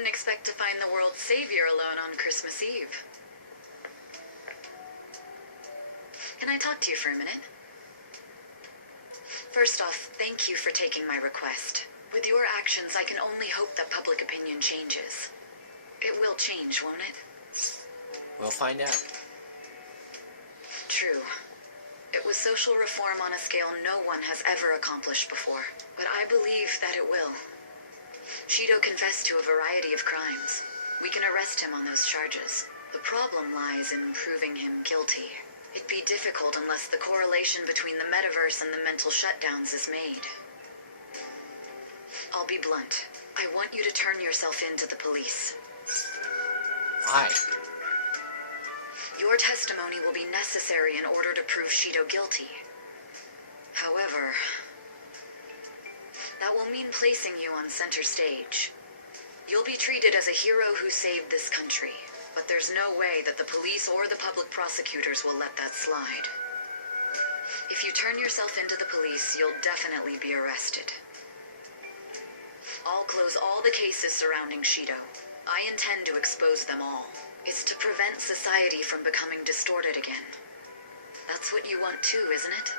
didn't expect to find the world's savior alone on Christmas Eve. Can I talk to you for a minute? First off, thank you for taking my request. With your actions, I can only hope that public opinion changes. It will change, won't it? We'll find out. True. It was social reform on a scale no one has ever accomplished before. But I believe that it will. Shido confessed to a variety of crimes. We can arrest him on those charges. The problem lies in proving him guilty. It'd be difficult unless the correlation between the Metaverse and the mental shutdowns is made. I'll be blunt. I want you to turn yourself in to the police. Why? Your testimony will be necessary in order to prove Shido guilty. However, that will mean placing you on center stage. You'll be treated as a hero who saved this country, but there's no way that the police or the public prosecutors will let that slide. If you turn yourself into the police, you'll definitely be arrested. I'll close all the cases surrounding Shido. I intend to expose them all. It's to prevent society from becoming distorted again. That's what you want too, isn't it?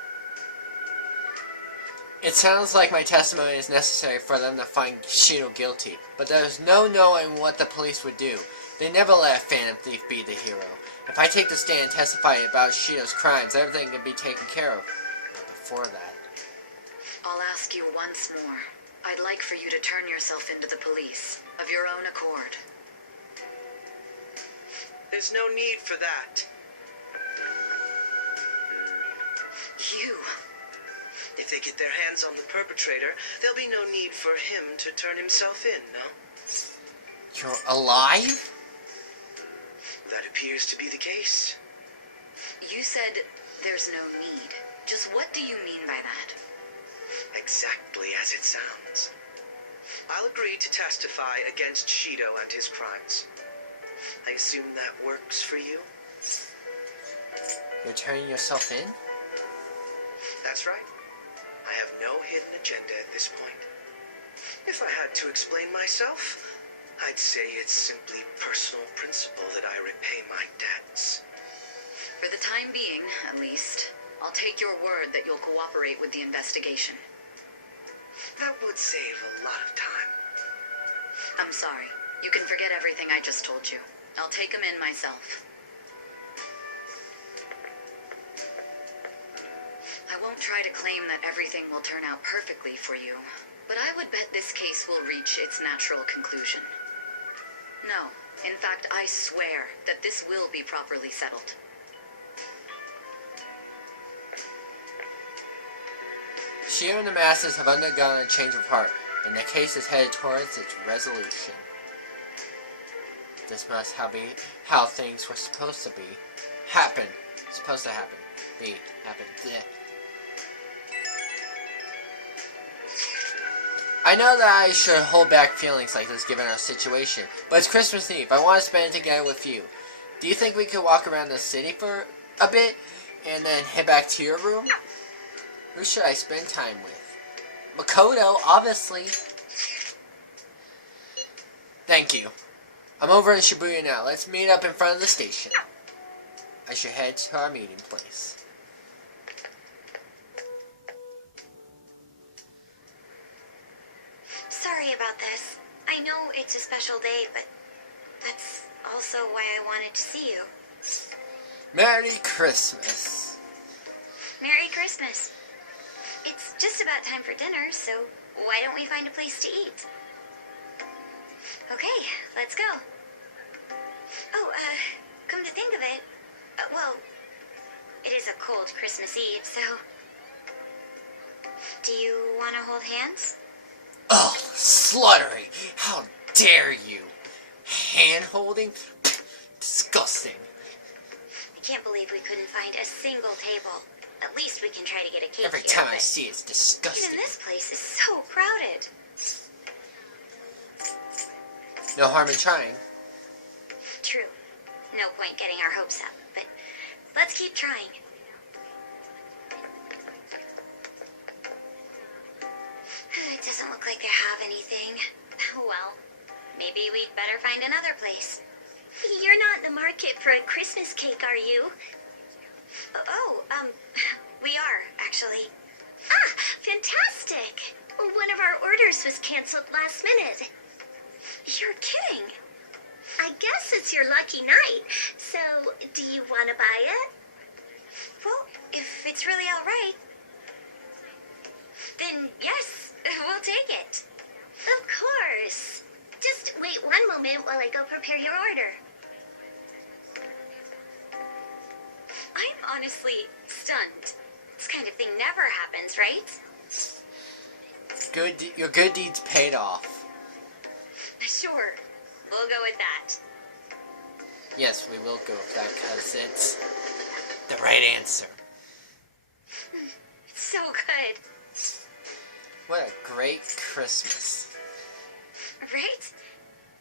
It sounds like my testimony is necessary for them to find Shido guilty, but there's no knowing what the police would do. They never let a phantom thief be the hero. If I take the stand and testify about Shido's crimes, everything can be taken care of. But before that... I'll ask you once more. I'd like for you to turn yourself into the police, of your own accord. There's no need for that. You... If they get their hands on the perpetrator, there'll be no need for him to turn himself in, no? You're alive? That appears to be the case. You said there's no need. Just what do you mean by that? Exactly as it sounds. I'll agree to testify against Shido and his crimes. I assume that works for you? You're turning yourself in? That's right. I have no hidden agenda at this point. If I had to explain myself, I'd say it's simply personal principle that I repay my debts. For the time being, at least, I'll take your word that you'll cooperate with the investigation. That would save a lot of time. I'm sorry. You can forget everything I just told you. I'll take him in myself. I won't try to claim that everything will turn out perfectly for you, but I would bet this case will reach its natural conclusion. No, in fact, I swear that this will be properly settled. Shido and the masses have undergone a change of heart, and the case is headed towards its resolution. This must be how things were supposed to be. Happen. Supposed to happen. Happen. Blech. I know that I should hold back feelings like this given our situation, but it's Christmas Eve. I want to spend it together with you. Do you think we could walk around the city for a bit and then head back to your room? Who should I spend time with? Makoto, obviously. Thank you. I'm over in Shibuya now. Let's meet up in front of the station. I should head to our meeting place. Sorry about this. I know it's a special day, but that's also why I wanted to see you. Merry Christmas. Merry Christmas. It's just about time for dinner, so why don't we find a place to eat? Okay, let's go. Oh, come to think of it, well, it is a cold Christmas Eve, so... Do you want to hold hands? Oh, sluttery! How dare you! Hand-holding? Disgusting. I can't believe we couldn't find a single table. At least we can try to get a cake Every here, time I but see it, it's disgusting. even this place is so crowded. No harm in trying. True. No point getting our hopes up, but let's keep trying. It doesn't look like they have anything. Well, maybe we'd find another place. You're not in the market for a Christmas cake, are you? We are, actually. Ah, fantastic! One of our orders was canceled last minute. You're kidding. I guess it's your lucky night, so do you want to buy it? Well, if it's really all right, then yes, we'll take it. Of course. Just wait one moment while I go prepare your order. I'm honestly stunned. This kind of thing never happens, right? Your good deeds paid off. Sure, we'll go with that. Yes, we will go with that because it's the right answer. It's so good. What a great Christmas. Right?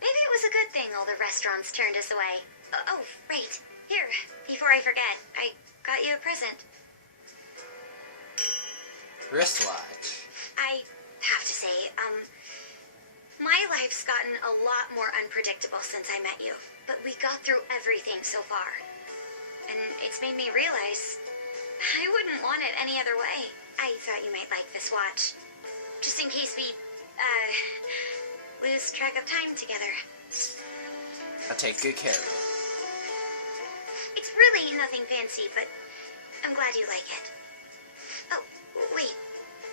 Maybe it was a good thing all the restaurants turned us away. Oh, right. Here, before I forget, I got you a present. Wristwatch. I have to say, my life's gotten a lot more unpredictable since I met you. But we got through everything so far. And it's made me realize I wouldn't want it any other way. I thought you might like this watch. Just in case we, lose track of time together. I'll take good care of it. It's really nothing fancy, but I'm glad you like it. Oh, wait.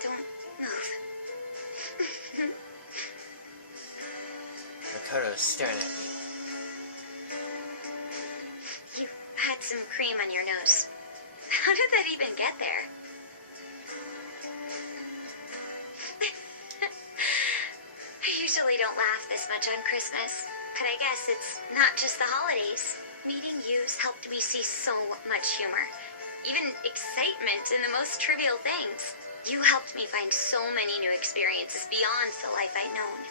Don't move. Makoto's staring at me. You had some cream on your nose. How did that even get there? I usually don't laugh this much on Christmas, but I guess it's not just the holidays. Meeting you's helped me see so much humor, even excitement in the most trivial things. You helped me find so many new experiences beyond the life I'd known.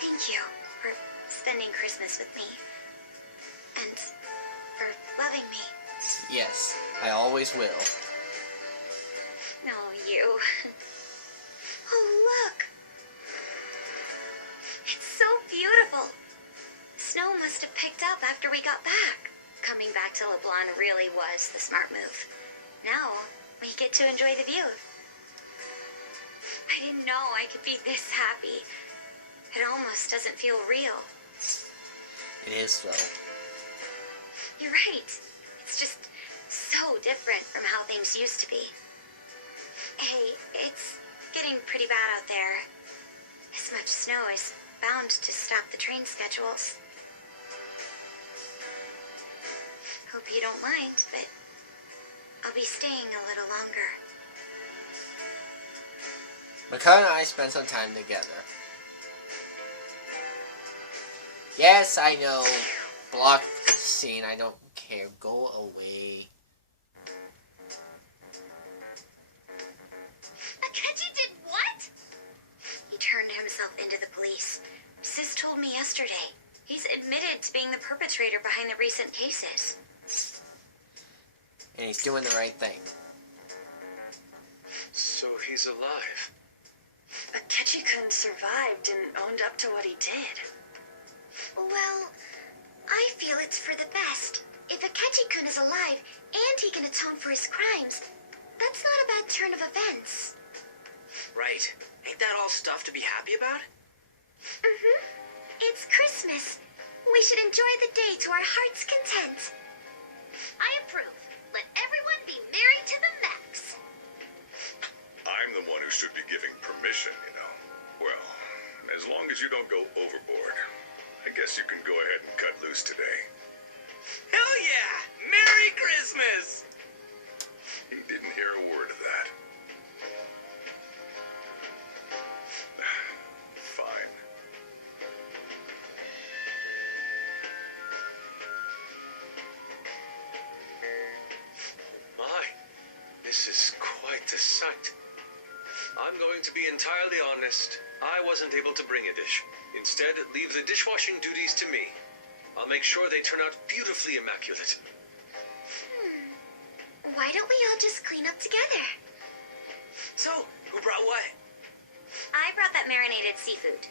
Thank you for spending Christmas with me, and for loving me. Yes, I always will. No, you. Oh, look! It's so beautiful. Snow must have picked up after we got back. Coming back to LeBlanc really was the smart move. Now, we get to enjoy the view. I didn't know I could be this happy. It almost doesn't feel real. It is though. You're right. It's just so different from how things used to be. Hey, it's getting pretty bad out there. This much snow is bound to stop the train schedules. Hope you don't mind, but I'll be staying a little longer. Makoto and I spent some time together. Yes, I know. Block scene, I don't care. Go away. Akechi did what? He turned himself into the police. Sis told me yesterday. He's admitted to being the perpetrator behind the recent cases. And he's doing the right thing. So he's alive. Akechi-kun survived and owned up to what he did. Well, I feel it's for the best. If Akechi-kun is alive and he can atone for his crimes, that's not a bad turn of events. Right. Ain't that all stuff to be happy about? Mm-hmm. It's Christmas. We should enjoy the day to our heart's content. I approve. Let everyone be merry to the max. I'm the one who should be giving permission, you know. Well, as long as you don't go overboard, I guess you can go ahead and cut loose today. Hell yeah! Merry Christmas! He didn't hear a word of that. Fine. My, this is quite a sight. I'm going to be entirely honest. I wasn't able to bring a dish. Instead, leave the dishwashing duties to me. I'll make sure they turn out beautifully immaculate. Why don't we all just clean up together? So, who brought what? I brought that marinated seafood.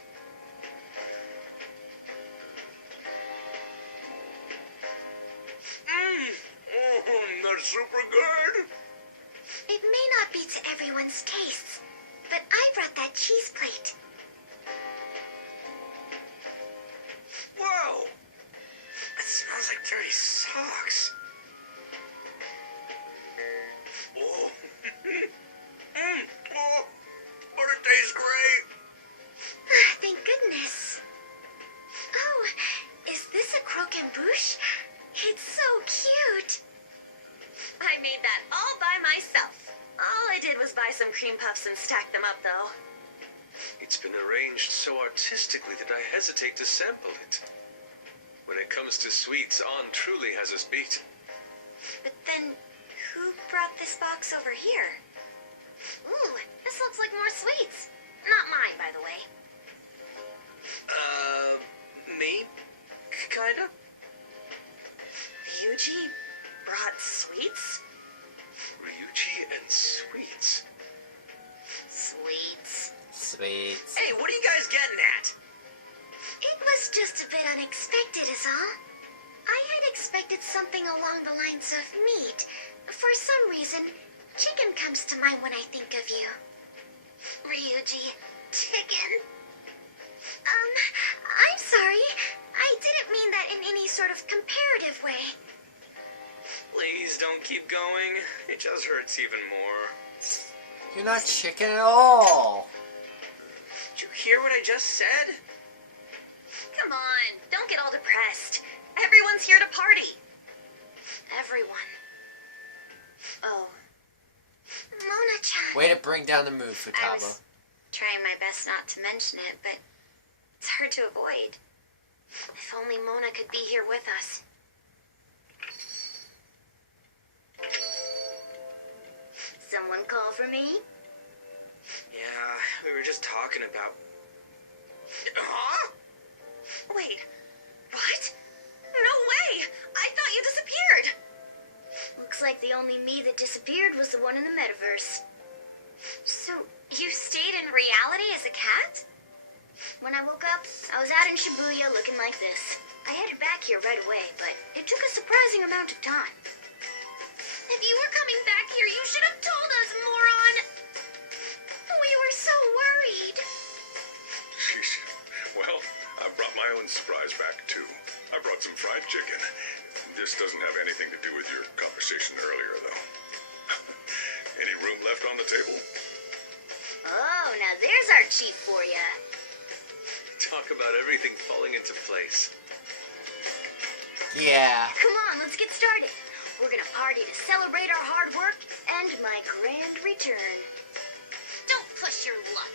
Not super good. It may not be to everyone's tastes, but I brought that cheese plate. Whoa! That smells like dirty socks. Oh. Oh, but it tastes great. Thank goodness. Oh, is this a croquembouche? It's so cute. I made that all by myself. All I did was buy some cream puffs and stack them up, though. It's been arranged so artistically that I hesitate to sample it. When it comes to sweets, Ann truly has us beat. But then, who brought this box over here? Ooh, this looks like more sweets. Not mine, by the way. Me? Kinda? Ryuji brought sweets? Ryuji and sweets. Sweets. Sweets. Hey, what are you guys getting at? It was just a bit unexpected is all. I had expected something along the lines of meat. For some reason, chicken comes to mind when I think of you. Ryuji, chicken? I'm sorry. I didn't mean that in any sort of comparative way. Please don't keep going. It just hurts even more. You're not chicken at all. Did you hear what I just said? Come on, don't get all depressed. Everyone's here to party. Everyone. Oh. Mona-chan. Way to bring down the mood, I Futaba. was trying my best not to mention it, but it's hard to avoid. If only Mona could be here with us. Someone call for me? Yeah, we were just talking about... Huh? Wait, what? No way! I thought you disappeared! Looks like the only me that disappeared was the one in the Metaverse. So, you stayed in reality as a cat? When I woke up, I was out in Shibuya looking like this. I headed back here right away, but it took a surprising amount of time. If you were coming back here, you should have told us, moron! We were so worried. Sheesh. Well, I brought my own surprise back, too. I brought some fried chicken. This doesn't have anything to do with your conversation earlier, though. Any room left on the table? Oh, now there's our chief for ya. Talk about everything falling into place. Yeah. Come on, let's get started. We're gonna party to celebrate our hard work and my grand return. Don't push your luck.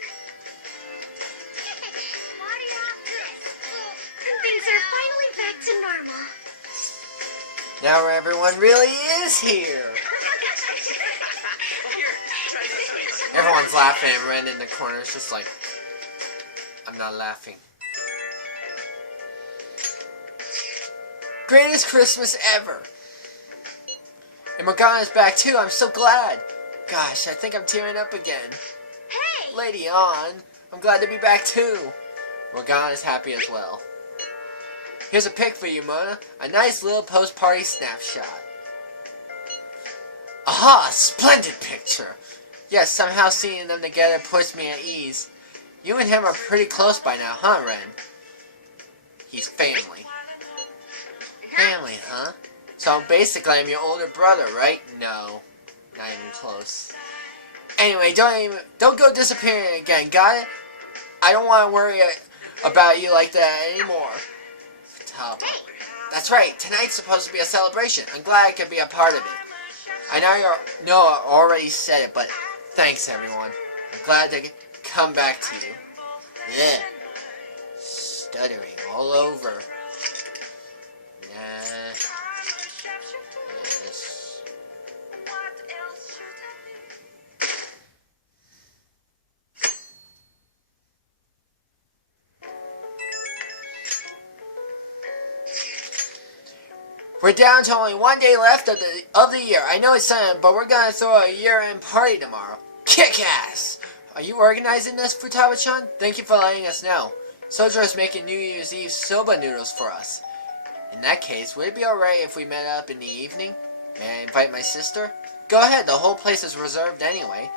Party off this. Things are finally back to normal. Now everyone really is here. Here, try this. Everyone's laughing and Ren in the corner is just like, I'm not laughing. Greatest Christmas ever. And Morgana's back too. I'm so glad. Gosh, I think I'm tearing up again. Hey! Lady on. I'm glad to be back too. Morgana's happy as well. Here's a pic for you, Mona. A nice little post-party snapshot. Aha! Splendid picture. Yes, somehow seeing them together puts me at ease. You and him are pretty close by now, huh, Ren? He's family. Family, huh? So basically I'm your older brother, right? No. Not even close. Anyway, don't go disappearing again, got it? I don't want to worry about you like that anymore. Futaba. That's right, tonight's supposed to be a celebration. I'm glad I could be a part of it. I know I already said it, but thanks everyone. I'm glad to come back to you. Yeah. Stuttering all over. Nah. Yes. We're down to only 1 day left of the year. I know it's sudden, but we're gonna throw a year-end party tomorrow. Kick ass! Are you organizing this, Futaba-chan? Thank you for letting us know. Sojo is making New Year's Eve soba noodles for us. In that case, would it be alright if we met up in the evening? May I invite my sister? Go ahead, the whole place is reserved anyway.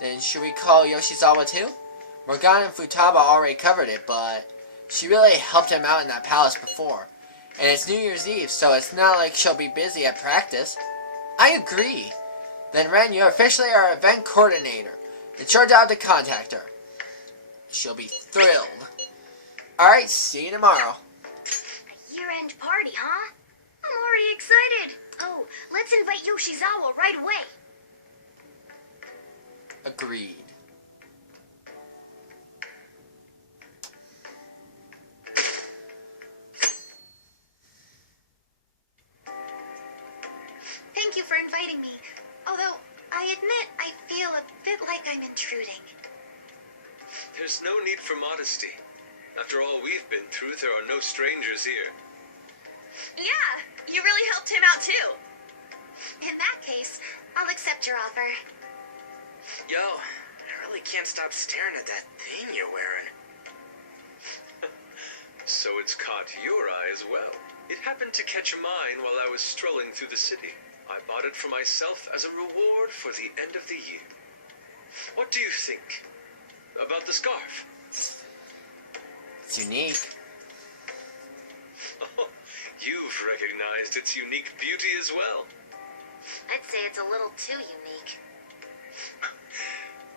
Then should we call Yoshizawa too? Morgana and Futaba already covered it, but she really helped him out in that palace before. And it's New Year's Eve, so it's not like she'll be busy at practice. I agree. Then Ren, you're officially our event coordinator. It's your job to contact her. She'll be thrilled. Alright, see you tomorrow. A year-end party, huh? I'm already excited. Oh, let's invite Yoshizawa right away. Agreed. Thank you for inviting me. Although, I admit I feel a bit like I'm intruding. There's no need for modesty. After all we've been through, there are no strangers here. Yeah, you really helped him out too. In that case, I'll accept your offer. Yo, I really can't stop staring at that thing you're wearing. So it's caught your eye as well. It happened to catch mine while I was strolling through the city. I bought it for myself as a reward for the end of the year. What do you think about the scarf? It's unique. Oh, you've recognized its unique beauty as well. I'd say it's a little too unique.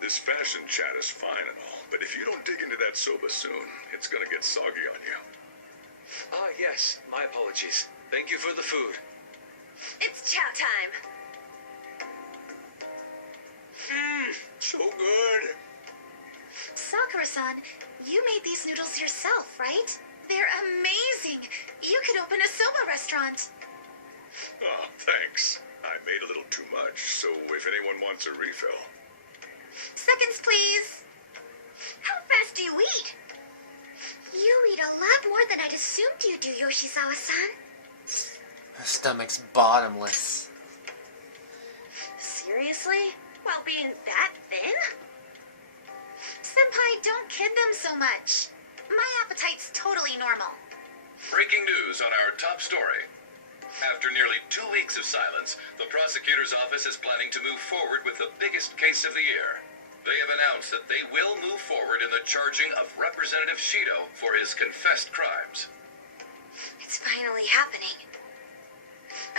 This fashion chat is fine and all, but if you don't dig into that soba soon, it's gonna get soggy on you. Ah, yes. My apologies. Thank you for the food. It's chow time. So good. Sakura-san, you made these noodles yourself, right? They're amazing. You could open a soba restaurant. Oh, thanks. I made a little too much, so if anyone wants a refill. Seconds, please. How fast do you eat? You eat a lot more than I'd assumed you do, Yoshizawa-san. Her stomach's bottomless. Seriously? While being that thin? Senpai, don't kid them so much. My appetite's totally normal. Breaking news on our top story. After nearly 2 weeks of silence, the prosecutor's office is planning to move forward with the biggest case of the year. They have announced that they will move forward in the charging of Representative Shido for his confessed crimes. It's finally happening.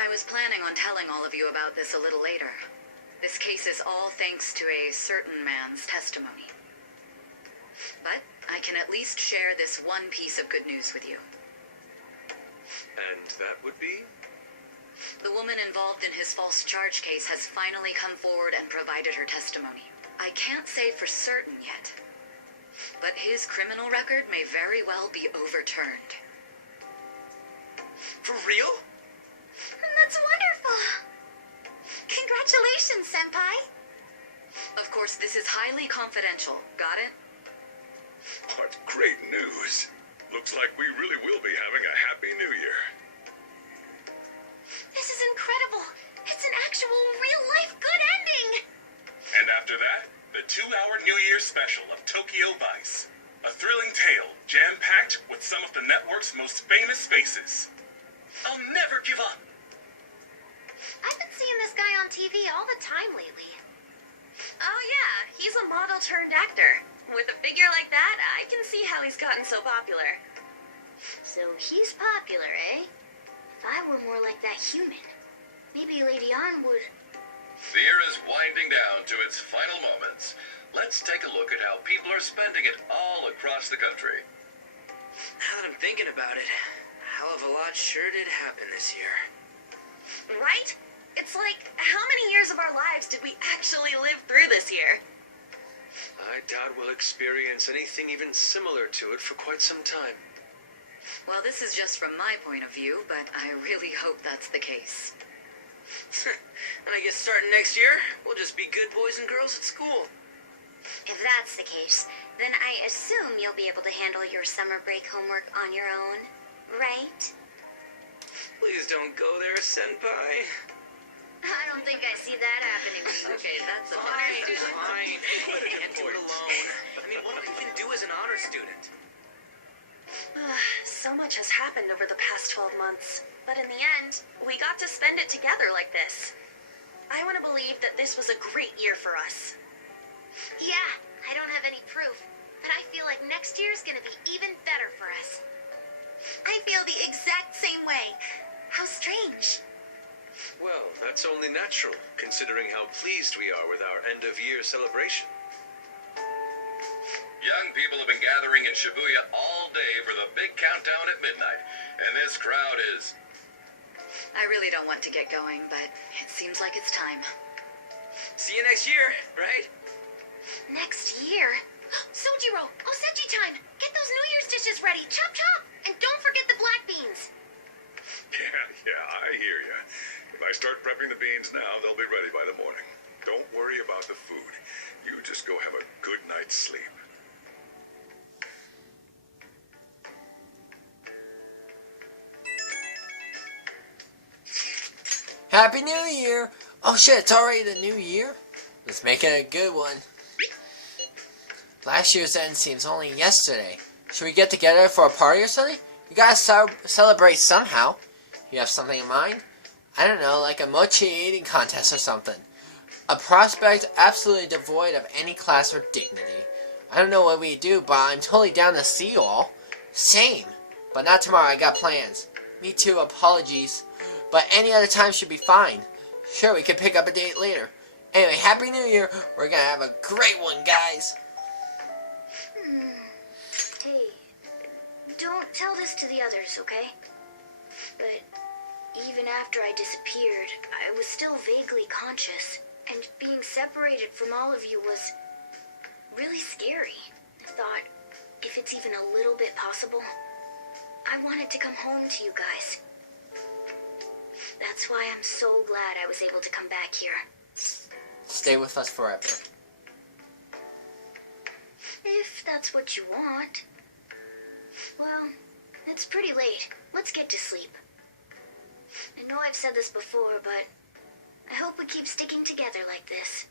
I was planning on telling all of you about this a little later. This case is all thanks to a certain man's testimony. But I can at least share this one piece of good news with you. And that would be? The woman involved in his false charge case has finally come forward and provided her testimony. I can't say for certain yet, but his criminal record may very well be overturned. For real? That's wonderful. Congratulations, Senpai. Of course, this is highly confidential. Got it? What great news. Looks like we really will be having a happy new year. This is incredible. It's an actual real-life good ending. And after that, the 2-hour New Year's special of Tokyo Vice. A thrilling tale, jam-packed with some of the network's most famous faces. I'll never give up. I've been seeing this guy on TV all the time lately. Oh yeah, he's a model turned actor. With a figure like that, I can see how he's gotten so popular. So he's popular, eh? If I were more like that human, maybe Lady Ann would... The year is winding down to its final moments. Let's take a look at how people are spending it all across the country. Now that I'm thinking about it, a hell of a lot sure did happen this year. Right? It's like, how many years of our lives did we actually live through this year? I doubt we'll experience anything even similar to it for quite some time. Well, this is just from my point of view, but I really hope that's the case. And I guess starting next year, we'll just be good boys and girls at school. If that's the case, then I assume you'll be able to handle your summer break homework on your own, right? Please don't go there, Senpai. I don't think I see that happening. Okay, that's a Fine, fine. I can't do it alone. I mean, what do we even do as an honor student? So much has happened over the past 12 months, but in the end, we got to spend it together like this. I want to believe that this was a great year for us. Yeah, I don't have any proof, but I feel like next year's gonna be even better for us. I feel the exact same way. How strange. Well, that's only natural, considering how pleased we are with our end-of-year celebration. Young people have been gathering in Shibuya all day for the big countdown at midnight, and this crowd is... I really don't want to get going, but it seems like it's time. See you next year, right? Next year? Sojiro, Osechi time! Get those New Year's dishes ready! Chop chop! And don't forget the black beans! Yeah, I hear ya. If I start prepping the beans now, they'll be ready by the morning. Don't worry about the food. You just go have a good night's sleep. Happy New Year! Oh shit, it's already the new year? Let's make it a good one. Last year's end seems only yesterday. Should we get together for a party or something? We gotta celebrate somehow. You have something in mind? I don't know, like a mochi eating contest or something. A prospect absolutely devoid of any class or dignity. I don't know what we do, but I'm totally down to see you all. Same. But not tomorrow, I got plans. Me too, apologies. But any other time should be fine. Sure, we can pick up a date later. Anyway, Happy New Year. We're gonna have a great one, guys. Hey, don't tell this to the others, okay? But even after I disappeared, I was still vaguely conscious. And being separated from all of you was really scary. I thought, if it's even a little bit possible, I wanted to come home to you guys. That's why I'm so glad I was able to come back here. Stay with us forever. If that's what you want. Well, it's pretty late. Let's get to sleep. I know I've said this before, but I hope we keep sticking together like this.